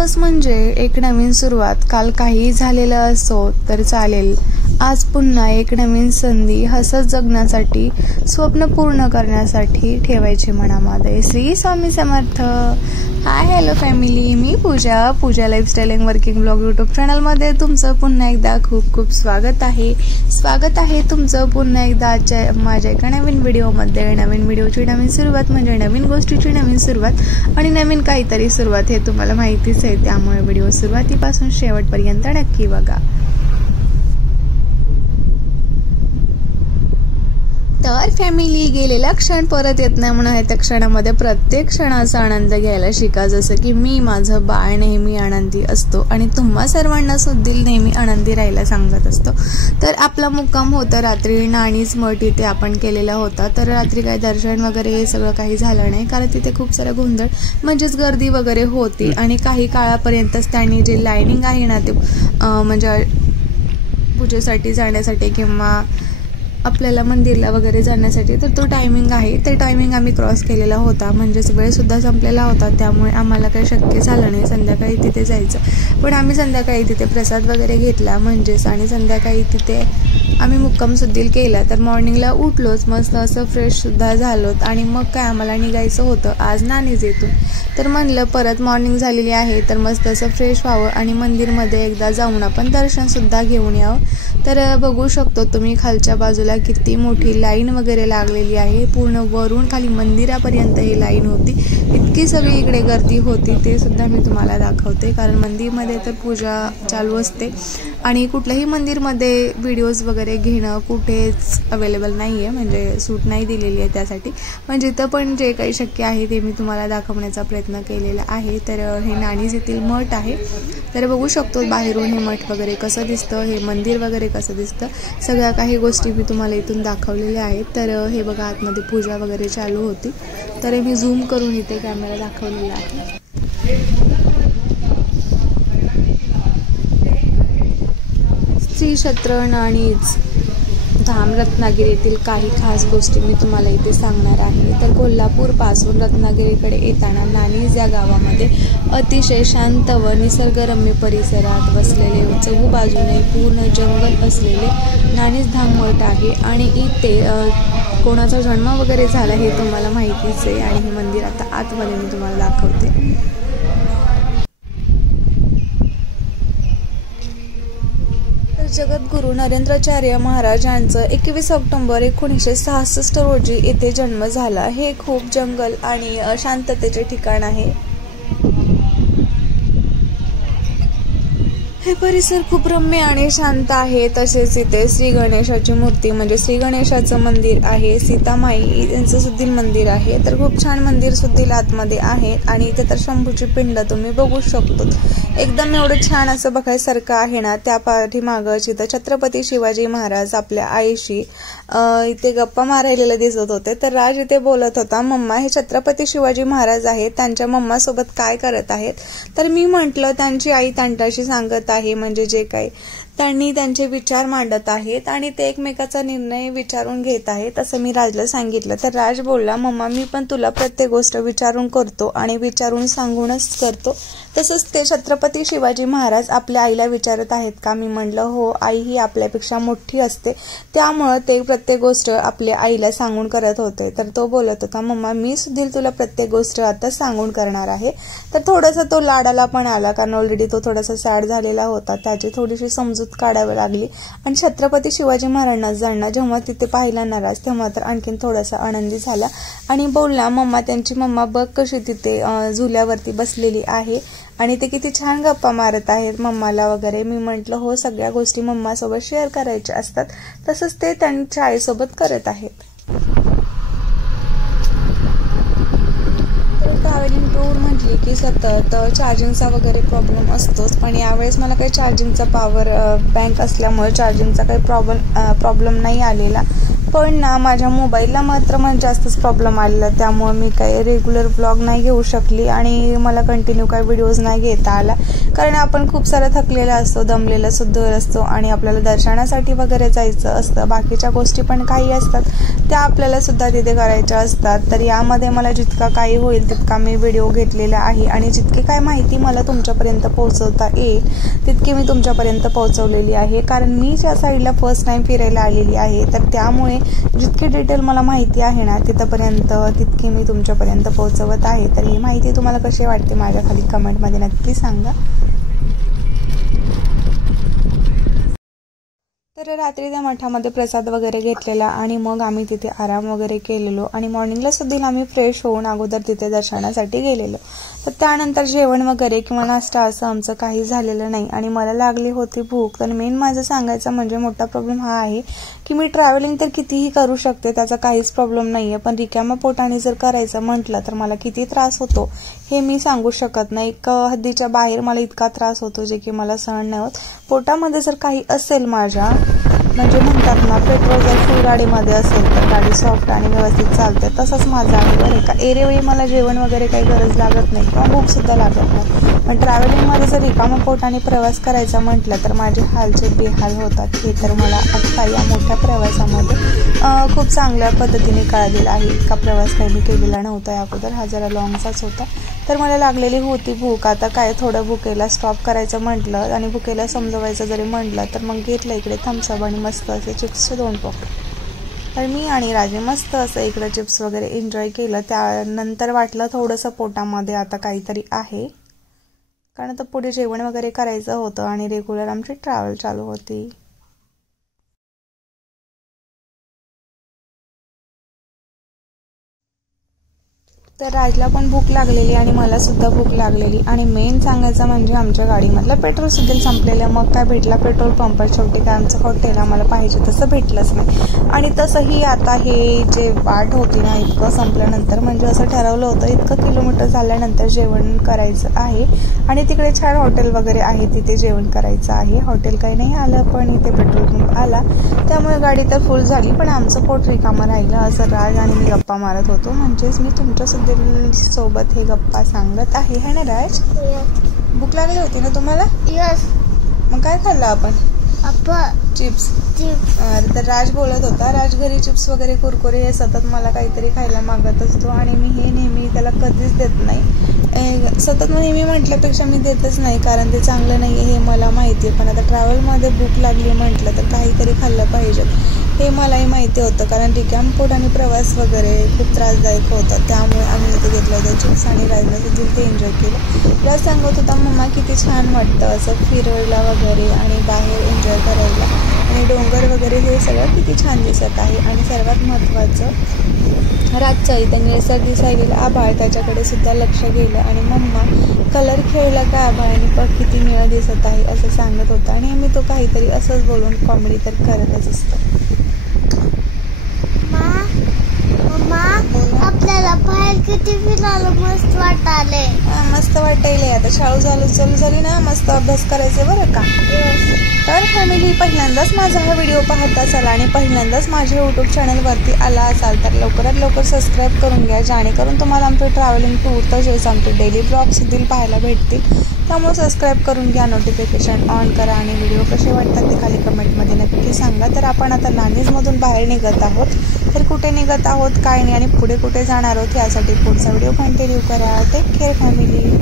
दिवस म्हणजे एक नवीन सुरुवात. काल काही झालेलं असो तर चालेल, आज पुन्हा एक नवीन संधी हसत जगण्यासाठी, स्वप्न पूर्ण करण्यासाठी ठेवायची मनामध्ये. Shri Swami Samarth. Hi hello family, मी Pooja lifestyle and working blog YouTube चॅनलमध्ये तुमचं पुन्हा एकदा खूप खूप स्वागत आहे तुमचं पुन्हा एकदा आजच्या माझ्या एका नवीन व्हिडिओमध्ये. नवीन व्हिडिओची नवीन सुरुवात म्हणजे नवीन गोष्टीची नवीन सुरुवात आणि नवीन काहीतरी सुरुवात, हे तुम्हाला माहितीच आहे. त्यामुळे व्हिडिओ सुरुवातीपासून शेवटपर्यंत नक्की बघा. तर फॅमिली, गेलेला क्षण परत येत नाही म्हणून आहे, त्या क्षणामध्ये प्रत्येक क्षणाचा आनंद घ्यायला शिका. जसं की मी, माझं बाळ नेहमी आनंदी असतो आणि तुम्हा सर्वांना सुद्धा नेहमी आनंदी राहायला सांगत असतो. तर आपला मुक्काम होता रात्री नाणीच मठ इथे आपण केलेला होता. तर रात्री काही दर्शन वगैरे हे सगळं काही झालं नाही, कारण तिथे खूप सारा गोंधळ म्हणजेच गर्दी वगैरे होती आणि काही काळापर्यंतच त्यांनी जे लाईनिंग आहे ना ते म्हणजे पूजेसाठी जाण्यासाठी किंवा आपल्याला मंदिरला वगैरे जाण्यासाठी, तर तो टायमिंग आहे, ते टायमिंग आम्ही क्रॉस केलेला होता. म्हणजेच वेळसुद्धा संपलेला होता, त्यामुळे आम्हाला काही शक्य झालं नाही संध्याकाळी तिथे जायचं. पण आम्ही संध्याकाळी तिथे प्रसाद वगैरे घेतला म्हणजेच, आणि संध्याकाळी तिथे आम्ही मुक्काम सुद्धा केला. तर मॉर्निंगला उठलोच, मस्त असं फ्रेशसुद्धा झालोत आणि मग काय आम्हाला निघायचं होतं आज नाणीज येथून. तर म्हणलं परत मॉर्निंग झालेली आहे तर मस्त असं फ्रेश व्हावं आणि मंदिरमध्ये एकदा जाऊन आपण दर्शनसुद्धा घेऊन यावं. तर बघू शकतो तुम्ही खालच्या बाजूला किती मोठी लाईन वगैरे लागलेली आहे. पूर्ण वरून खाली मंदिरापर्यंत ही लाईन होती. इतकी सगळी इकडे गर्दी होती, ते सुद्धा मी तुम्हाला दाखवते. कारण मंदिरमध्ये तर पूजा चालू असते आणि कुठल्याही मंदिरमध्ये व्हिडिओज वगैरे घेणं कुठेच अवेलेबल नाही आहे, म्हणजे सूट नाही दिलेली आहे त्यासाठी. म्हणजे इथं पण जे काही शक्य आहे ते मी तुम्हाला दाखवण्याचा प्रयत्न केलेला आहे. तर हे नाणीज येथील मठ आहे. तर बघू शकतो बाहेरून हे मठ वगैरे कसं दिसतं, हे मंदिर वगैरे कसं दिसतं, सगळ्या काही गोष्टी मी तुम्हाला इथून दाखवलेल्या आहेत. तर हे बघा आतमध्ये पूजा वगैरे चालू होती, तर मी झूम करून इथे कॅमेरा दाखवलेला आहे. श्री क्षेत्र नाणीज धाम रत्नागिरी येथील काही खास गोष्टी मी तुम्हाला इथे सांगणार आहे. तर कोल्हापूरपासून रत्नागिरीकडे येताना नाणीज या गावामध्ये अतिशय शांत व निसर्गरम्य परिसरात वसलेले, चहूबाजूने पूर्ण जंगल असलेले नाणीज धाम मठ आहे. आणि इथे कोणाचा जन्म वगैरे झाला हे तुम्हाला माहितीच आहे. आणि हे मंदिर आता आतमध्ये मी तुम्हाला दाखवते. जगद्गुरू नरेंद्राचार्य महाराज यांचं 21 ऑक्टोबर 1966 रोजी येथे जन्म झाला. हे खूप जंगल आणि शांततेचे ठिकाण आहे. हे परिसर खूप रम्य आणि शांत आहे. तसेच इथे श्री गणेशाची मूर्ती म्हणजे श्री गणेशाचं मंदिर आहे. सीतामाई यांचं सुद्धा मंदिर आहे. तर खूप छान मंदिर सुद्धा आतमध्ये आहे. आणि इथे तर शंभूची पिंड तुम्ही बघू शकतो. एकदम एवढं छान असं बघायसारखं आहे ना. त्या पाठीमागच इथं छत्रपती शिवाजी महाराज आपल्या आईशी इथे गप्पा मारायला दिसत होते. तर राज इथे बोलत होता, मम्मा हे छत्रपती शिवाजी महाराज आहेत, त्यांच्या मम्मा सोबत काय करत आहेत. तर मी म्हटलं त्यांची आई त्यांच्याशी सांगत आहे, म्हणजे जे काही त्यांनी त्यांचे विचार मांडत आहेत आणि ते एकमेकाचा निर्णय विचारून घेत आहेत असं मी राजला सांगितलं. तर राज बोलला, मम्मा मी पण तुला प्रत्येक गोष्ट विचारून करतो आणि विचारून सांगूनच करतो. तसंच ते छत्रपती शिवाजी महाराज आपल्या आईला विचारत आहेत का. मी म्हणलं हो, आई ही आपल्यापेक्षा मोठी असते, त्यामुळं ते प्रत्येक गोष्ट आपल्या आईला सांगून करत होते. तर तो बोलत होता, मम्मा मी सुद्धा तुला प्रत्येक गोष्ट आता सांगून करणार आहे. तर थोडासा तो लाडाला पण आला, कारण ऑलरेडी तो थोडासा सॅड झालेला होता, त्याची थोडीशी समजूत काढावी लागली. आणि छत्रपती शिवाजी महाराजांना जेव्हा तिथे पाहिला नाराज, तेव्हा तर आणखीन थोडासा आनंदी झाला आणि बोलला, मम्मा त्यांची मम्मा बघ कशी तिथे झुल्यावरती बसलेली आहे आणि ते किती छान गप्पा मारत आहेत मम्माला वगैरे. मी म्हटलं हो, सगळ्या गोष्टी मम्मासोबत शेअर करायच्या असतात, तसंच ते त्यांच्या आईसोबत करत आहेत. ट्रॅव्हलिंग टूर म्हटली की सतत चार्जिंगचा वगैरे प्रॉब्लेम असतोच. पण यावेळेस मला काही चार्जिंगचा पॉवर बँक असल्यामुळे चार्जिंगचा काही प्रॉब्लेम नाही आलेला. पण ना माझ्या मोबाईलला मात्र जास्तच प्रॉब्लेम आलेला, त्यामुळे मी काही रेग्युलर व्लॉग नाही घेऊ शकली आणि मला कंटिन्यू काही व्हिडिओज नाही घेता आला, कारण आपण खूप सारा थकलेला असतो, दमलेला सुद्धा असतो आणि आपल्याला दर्शनासाठी वगैरे जायचं असतं. बाकीच्या गोष्टी पण काही असतात त्या आपल्याला सुद्धा तिथे करायच्या असतात. तर यामध्ये मला जितका काही होईल तितका मी व्हिडिओ घेतलेला आहे आणि जितकी काय माहिती मला तुमच्यापर्यंत पोहोचवता येईल तितकी मी तुमच्यापर्यंत पोहोचवलेली आहे, कारण मी ज्या साईडला फर्स्ट टाइम फिरायला आलेली आहे तर त्यामुळे जितकी डिटेल मला माहिती आहे ना तिथपर्यंत तितकी मी तुमच्यापर्यंत पोहोचवत आहे. तर ही माहिती तुम्हाला कशी वाटते माझ्या खाली कमेंटमध्ये नक्की सांगा. तर रात्री त्या मठामध्ये प्रसाद वगैरे घेतलेला आणि मग आम्ही तिथे आराम वगैरे केलेलो आणि मॉर्निंगला सुद्धा आम्ही फ्रेश होऊन अगोदर तिथे दर्शनासाठी गेलेलो. तर त्यानंतर जेवण वगैरे किंवा नाश्ता असं आमचं काही झालेलं नाही आणि मला लागली होती भूक. तर मेन माझं सांगायचं म्हणजे मोठा प्रॉब्लेम हा आहे की मी ट्रॅव्हलिंग तर कितीही करू शकते, त्याचा काहीच प्रॉब्लेम नाही आहे, पण रिकाम्या पोटाने जर करायचं म्हटलं तर मला किती त्रास होतो हे मी सांगू शकत नाही. एक हद्दीच्या बाहेर मला इतका त्रास होतो जे की मला सहन नाही होत. पोटामध्ये जर काही असेल माझ्या, म्हणजे म्हणतात ना पेट्रोल जर फुल गाडीमध्ये असेल तर गाडी सॉफ्ट आणि व्यवस्थित चालते, तसंच माझं आहे बरं का. एरेवेळी मला जेवण वगैरे काही गरज लागत नाही किंवा भूकसुद्धा लागत नाही, पण ट्रॅव्हलिंगमध्ये जर रिकाम्या पोटाने प्रवास करायचा म्हटलं तर माझे हालचे बेहाल होतात. हे तर मला आत्ता या मोठ्या प्रवासामध्ये खूप चांगल्या पद्धतीने कळलेलं आहे. इतका प्रवास काही मी केलेला नव्हता या अगोदर, हा जरा लॉंगचाच होता. तर मला लागलेली होती भूक. आता काय थोडं भुकेला स्टॉप करायचं म्हटलं आणि भुकेला समजवायचं जरी म्हटलं तर मग घेतलं इकडे थम्सअप आणि मस्त असे चिप्सचे 2 पॉकेट. तर मी आणि राजे मस्त असं इकडे चिप्स वगैरे एन्जॉय केलं. त्यानंतर वाटलं थोडंसं पोटामध्ये आता काहीतरी आहे, कारण आता पुढे जेवण वगैरे करायचं होतं आणि रेग्युलर आमची ट्रॅव्हल चालू होती. तर राजला पण भूक लागलेली आणि मला सुद्धा भूक लागलेली आणि मेन सांगायचं म्हणजे आमच्या गाडीमधलं पेट्रोल सुद्धा संपलेलं. मग काय भेटला पेट्रोल पंप, शेवटी काय आमचं हॉटेल आम्हाला पाहिजे तसं भेटलंच नाही. आणि तसंही आता हे जे वाट होती ना इतकं संपल्यानंतर, म्हणजे असं ठरवलं होतं इतकं किलोमीटर झाल्यानंतर जेवण करायचं आहे आणि तिकडे छान हॉटेल वगैरे आहे, तिथे जेवण करायचं आहे. हॉटेल काही नाही आलं पण इथे पेट्रोल पंप आला, त्यामुळे गाडी तर फुल झाली पण आमचं पोट रिकामं राहिलं. असं राज आणि मी गप्पा मारत होतो, म्हणजेच मी तुमच्यासुद्धा सोबत हे गप्पा सांगत आहे, है ना राज? भूक लागली होती ना तुम्हाला? यस. मग काय खाल्लं आपण? चिप्स. तर राज बोलत होता, राज घरी चिप्स वगैरे कुरकुरे हे सतत मला काहीतरी खायला मागत असतो आणि मी हे नेहमी त्याला कधीच देत नाही. सतत नेहमी म्हटल्यापेक्षा मी देतच नाही, कारण ते चांगलं नाही आहे हे मला माहिती आहे. पण आता ट्रॅव्हलमध्ये भूक लागली म्हटलं तर काहीतरी खाल्लं पाहिजे हे मलाही माहिती होतं, कारण रिकाम पोट आणि प्रवास वगैरे खूप त्रासदायक होतं. त्यामुळे आम्ही इथे घेतलं होतं चिप्स आणि राजला सुद्धा ते एन्जॉय केलं. राज सांगत होता मम्मा किती छान वाटतं असं फिरायला वगैरे आणि बाहेर एन्जॉय करायला आणि डोंगर वगैरे हे सगळं किती छान दिसत आहे. आणि सर्वात महत्त्वाचं रातचं इथं निळसर दिसायला आभाळ, त्याच्याकडे सुद्धा लक्ष गेलं आणि मम्मा कलर खेळला का आभाळाने पण किती निळं दिसत आहे असं सांगत होता. आणि मी तो काहीतरी असंच बोलून कॉमेडी तर करतच असतो. आपल्याला बाहेर किती फिरायला मस्त वाटायले. मस्त वाटायले. आता शाळू चालू झाली ना, मस्त अभ्यास करायचे बरं का. तर फॅमिली, पहिल्यांदाच माझा हा व्हिडिओ पाहत असाल आणि पहिल्यांदाच माझ्या यूट्यूब चॅनलवरती आला असाल तर लवकरात लवकर सबस्क्राईब करून घ्या, जेणेकरून तुम्हाला आमचे ट्रॅव्हलिंग टूर तसेच आमचे डेली ब्लॉग्स देखील पाहायला भेटतील. त्यामुळे सबस्क्राईब करून घ्या, नोटिफिकेशन ऑन करा आणि व्हिडिओ कसे वाटतात ते खाली कमेंटमध्ये नक्की सांगा. तर आपण आता नाणीजमधून बाहेर निघत आहोत. तर कुठे निघत आहोत काय नाही आणि पुढे कुठे जाणार आहोत यासाठी पुढचा व्हिडिओ कंटिन्यू करा. Take care family.